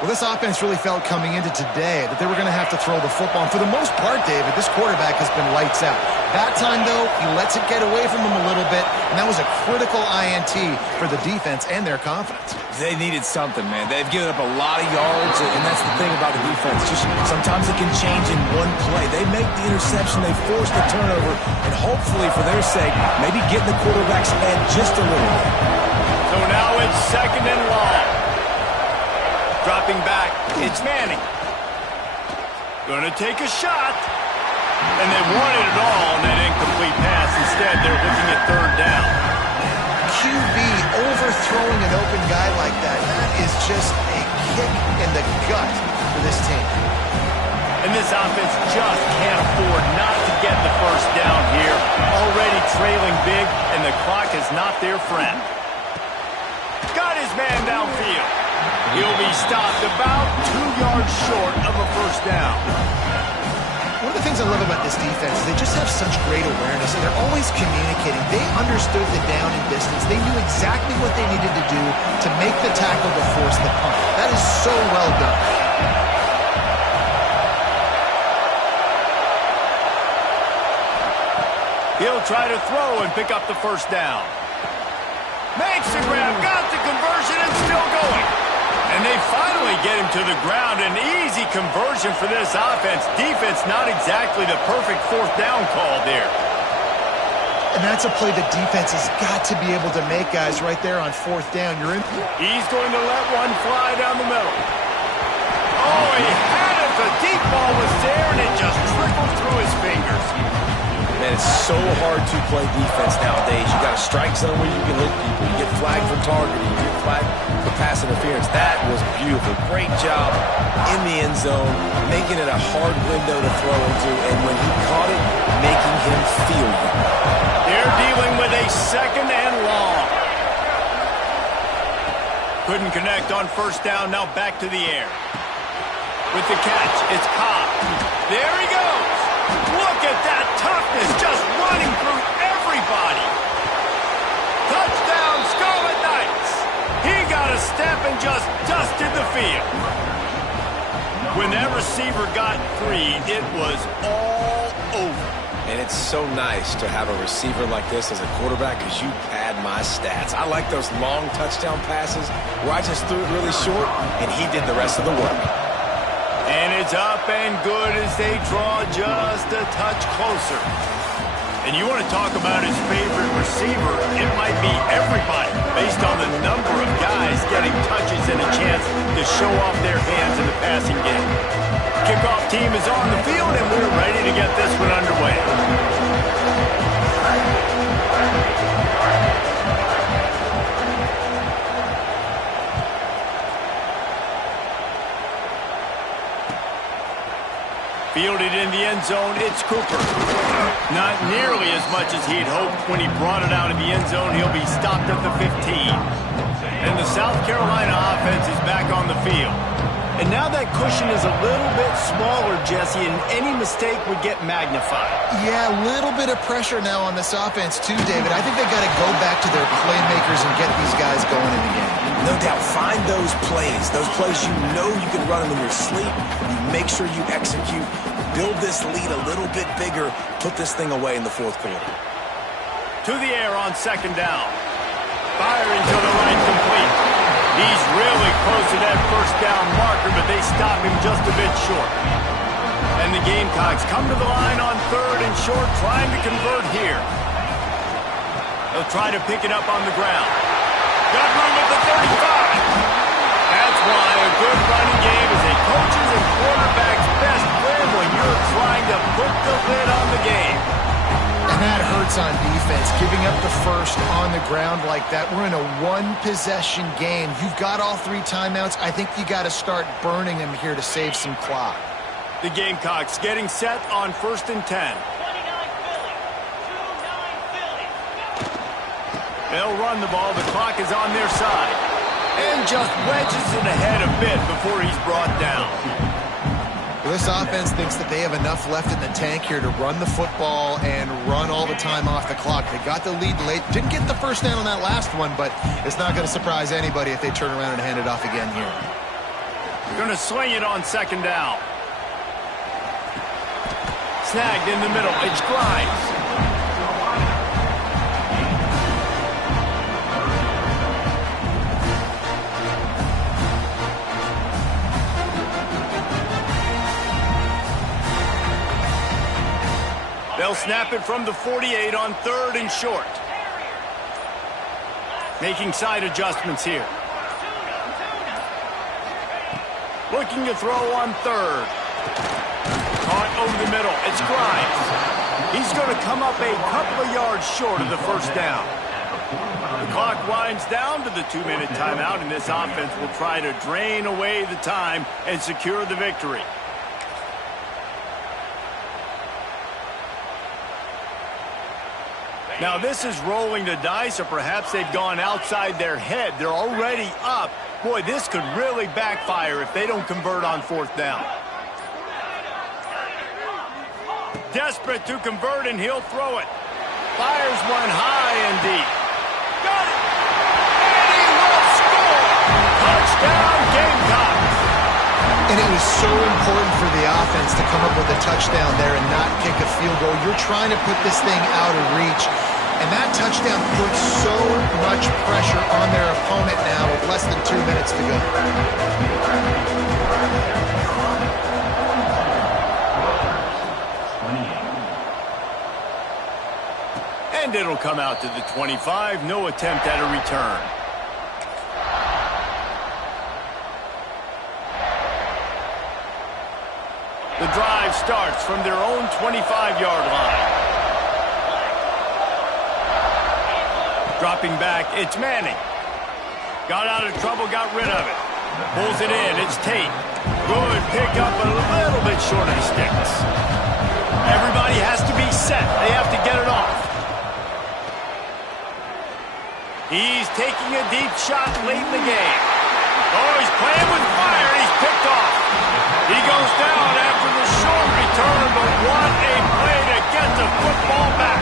Well, this offense really felt coming into today that they were going to have to throw the football. And for the most part, David, this quarterback has been lights out. That time, though, he lets it get away from him a little bit, and that was a critical INT for the defense and their confidence. They needed something, man. They've given up a lot of yards, and that's the thing about the defense. Just sometimes it can change in one play. They make the interception, they force the turnover, and hopefully, for their sake, maybe get in the quarterback's head just a little bit. So now it's 2nd and long. Dropping back, it's Manning. Gonna take a shot. And they wanted it all on that incomplete pass. Instead, they're looking at 3rd down. QB overthrowing an open guy like that, that is just a kick in the gut for this team. And this offense just can't afford not to get the 1st down here. Already trailing big, and the clock is not their friend. Got his man downfield. He'll be stopped about 2 yards short of a 1st down. One of the things I love about this defense is they just have such great awareness, and they're always communicating. They understood the down and distance. They knew exactly what they needed to do to make the tackle to force the punt. That is so well done. He'll try to throw and pick up the 1st down. Makes the grab, got the conversion, and still going. And they finally get him to the ground. An easy conversion for this offense. Defense not exactly the perfect 4th down call there. And that's a play the defense has got to be able to make, guys, right there on 4th down. You're in. He's going to let one fly down the middle. Oh, he had it. The deep ball was there, and it just trickled through his fingers. Man, it's so hard to play defense nowadays. You got a strike zone where you can hit people. You get flagged for targeting. You get flagged for pass interference. That was beautiful. Great job in the end zone, making it a hard window to throw into, and when he caught it, making him feel it. They're dealing with a 2nd and long. Couldn't connect on 1st down. Now back to the air. With the catch, it's Cobb. There he goes. Look at that toughness, just running through everybody. Touchdown, Scarlet Knights. He got a step and just dusted the field. When that receiver got free, it was all over. And it's so nice to have a receiver like this as a quarterback because you pad my stats. I like those long touchdown passes where I just threw it really short and he did the rest of the work. And it's up and good as they draw just a touch closer. And you want to talk about his favorite receiver, it might be everybody based on the number of guys getting touches and a chance to show off their hands in the passing game. Kickoff team is on the field, and we're ready to get this one underway. Fielded in the end zone, it's Cooper. Not nearly as much as he'd hoped when he brought it out of the end zone. He'll be stopped at the 15. And the South Carolina offense is back on the field. And now that cushion is a little bit smaller, Jesse, and any mistake would get magnified. Yeah, a little bit of pressure now on this offense too, David. I think they got to go back to their playmakers and get these guys going in the game. No doubt. Find those plays you know you can run them in your sleep. You make sure you execute. Build this lead a little bit bigger. Put this thing away in the fourth quarter. To the air on second down. Firing to the right, complete. He's really close to that first down marker, but they stop him just a bit short. And the Gamecocks come to the line on third and short, trying to convert here. They'll try to pick it up on the ground. Got room at the 35. That's why a good running game is a coach's and quarterback's best friend when you're trying to put the lid on the game. And that hurts on defense, giving up the first on the ground like that. We're in a one-possession game. You've got all 3 timeouts. I think you got to start burning them here to save some clock. The Gamecocks getting set on 1st and 10. They'll run the ball. The clock is on their side. And just wedges it ahead a bit before he's brought down. Well, this offense thinks that they have enough left in the tank here to run the football and run all the time off the clock. They got the lead late. Didn't get the first down on that last one, but it's not going to surprise anybody if they turn around and hand it off again here. They're going to swing it on second down. Snagged in the middle. It's Grimes. They'll snap it from the 48 on 3rd and short. Making side adjustments here. Looking to throw on 3rd. Caught over the middle. It's Grimes. He's going to come up a couple of yards short of the first down. The clock winds down to the 2-minute timeout, and this offense will try to drain away the time and secure the victory. Now, this is rolling the dice, or perhaps they've gone outside their head. They're already up. Boy, this could really backfire if they don't convert on 4th down. Desperate to convert, and he'll throw it. Fires one high and deep. Got it! And he will score! Touchdown, Gamecocks! And it was so important for the offense to come up with a touchdown there and not kick a field goal. You're trying to put this thing out of reach. And that touchdown puts so much pressure on their opponent now with less than 2 minutes to go. And it'll come out to the 25. No attempt at a return. The drive starts from their own 25-yard line. Dropping back, it's Manning. Got out of trouble, got rid of it. Pulls it in, it's Tate. Good pickup, but a little bit short of the sticks. Everybody has to be set. They have to get it off. He's taking a deep shot late in the game. Oh, he's playing with fire. He's picked off. He goes down after the short return, but what a play to get the football back.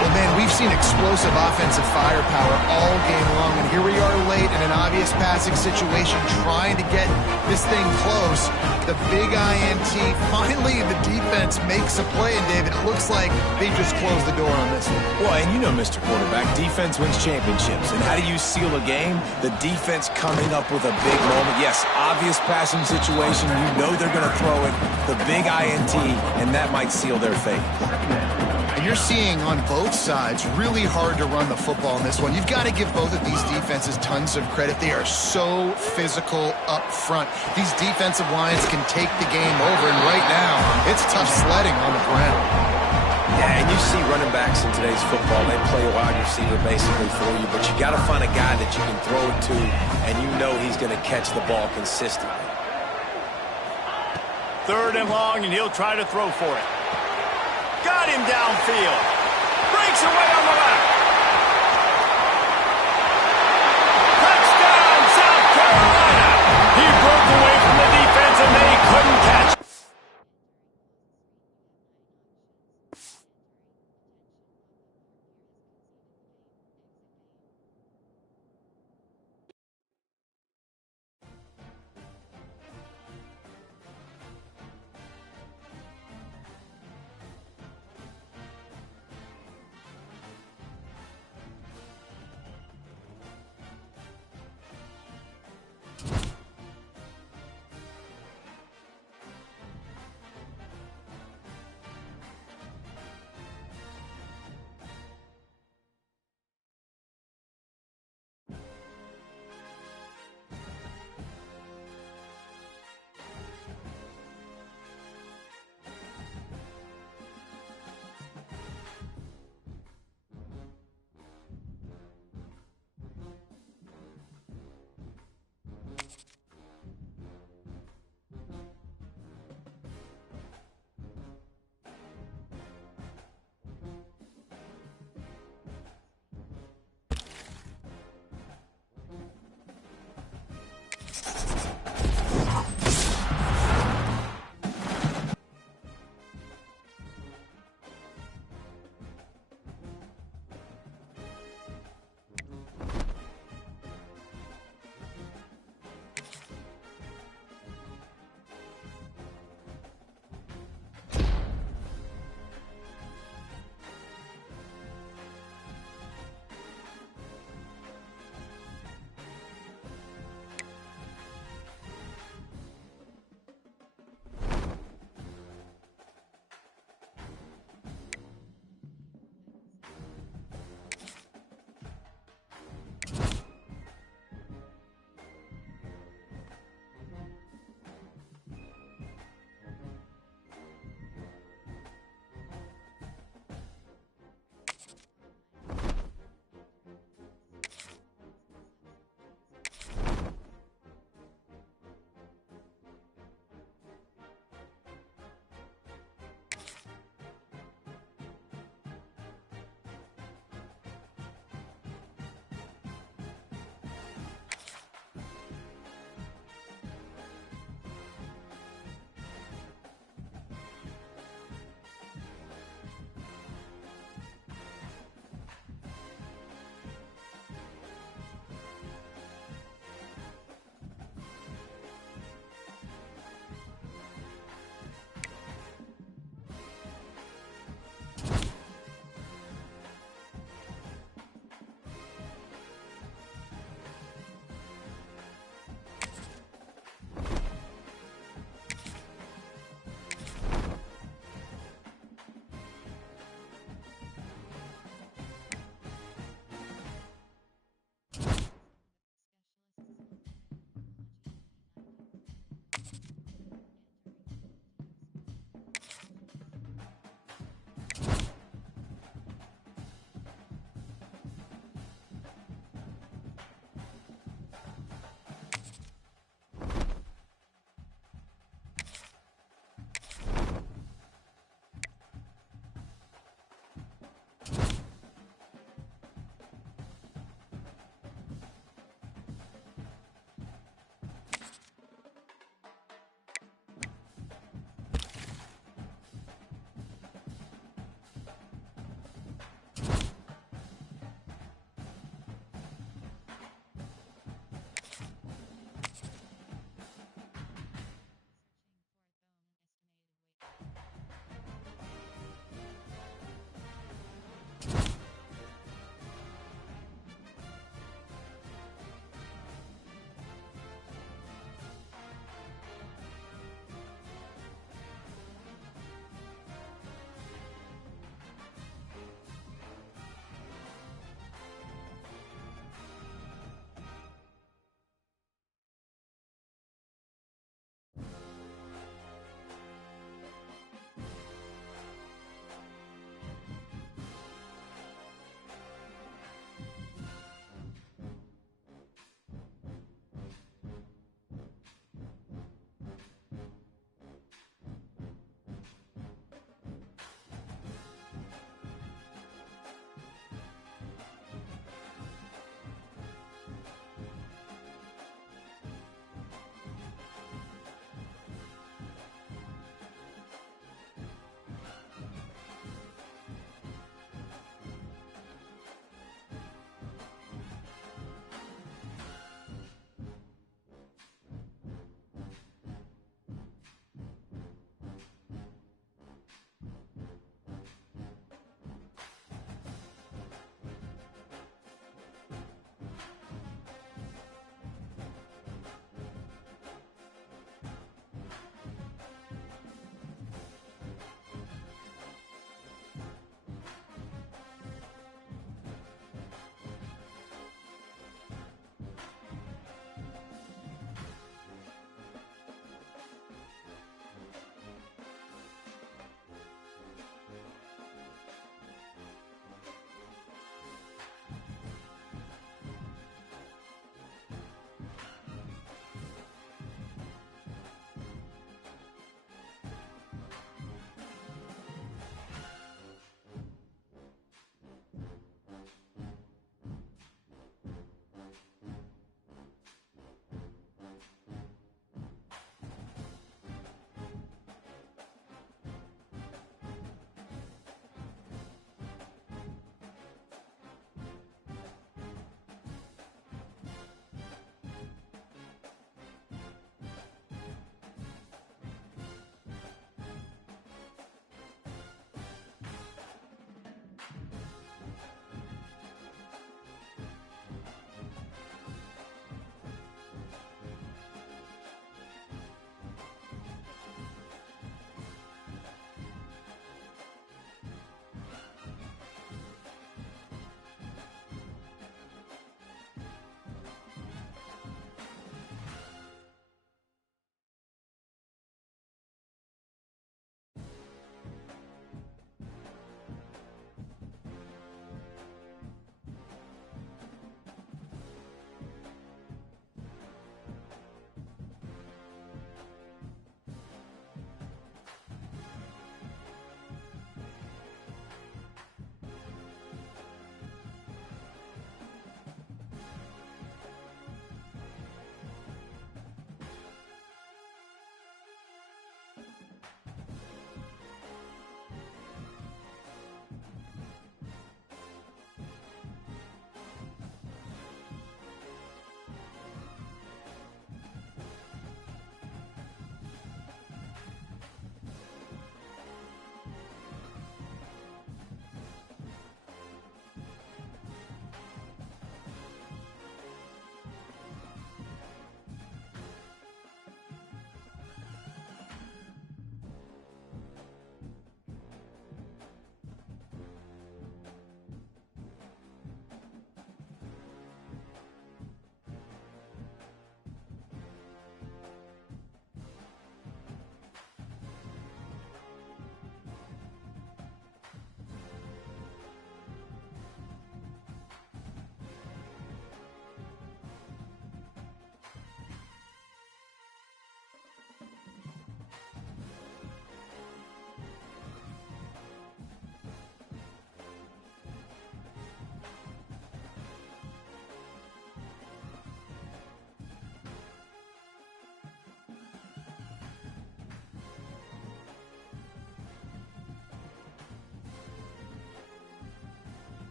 Well, man, we've seen explosive offensive firepower all game long, and here we are late in an obvious passing situation trying to get this thing close. The big INT, finally the defense makes a play, and David, it looks like they just closed the door on this one. Well, and you know, Mr. Quarterback, defense wins championships. And how do you seal a game? The defense coming up with a big moment. Yes, obvious passing situation. You know they're going to throw it. The big INT, and that might seal their fate. And you're seeing on both sides really hard to run the football in this one. You've got to give both of these defenses tons of credit. They are so physical up front. These defensive lines can take the game over, and right now, it's tough sledding on the ground. Yeah, and you see running backs in today's football, they play a wide receiver basically for you, but you got to find a guy that you can throw it to, and you know he's going to catch the ball consistently. 3rd and long, and he'll try to throw for it. Got him downfield. Breaks away on the left.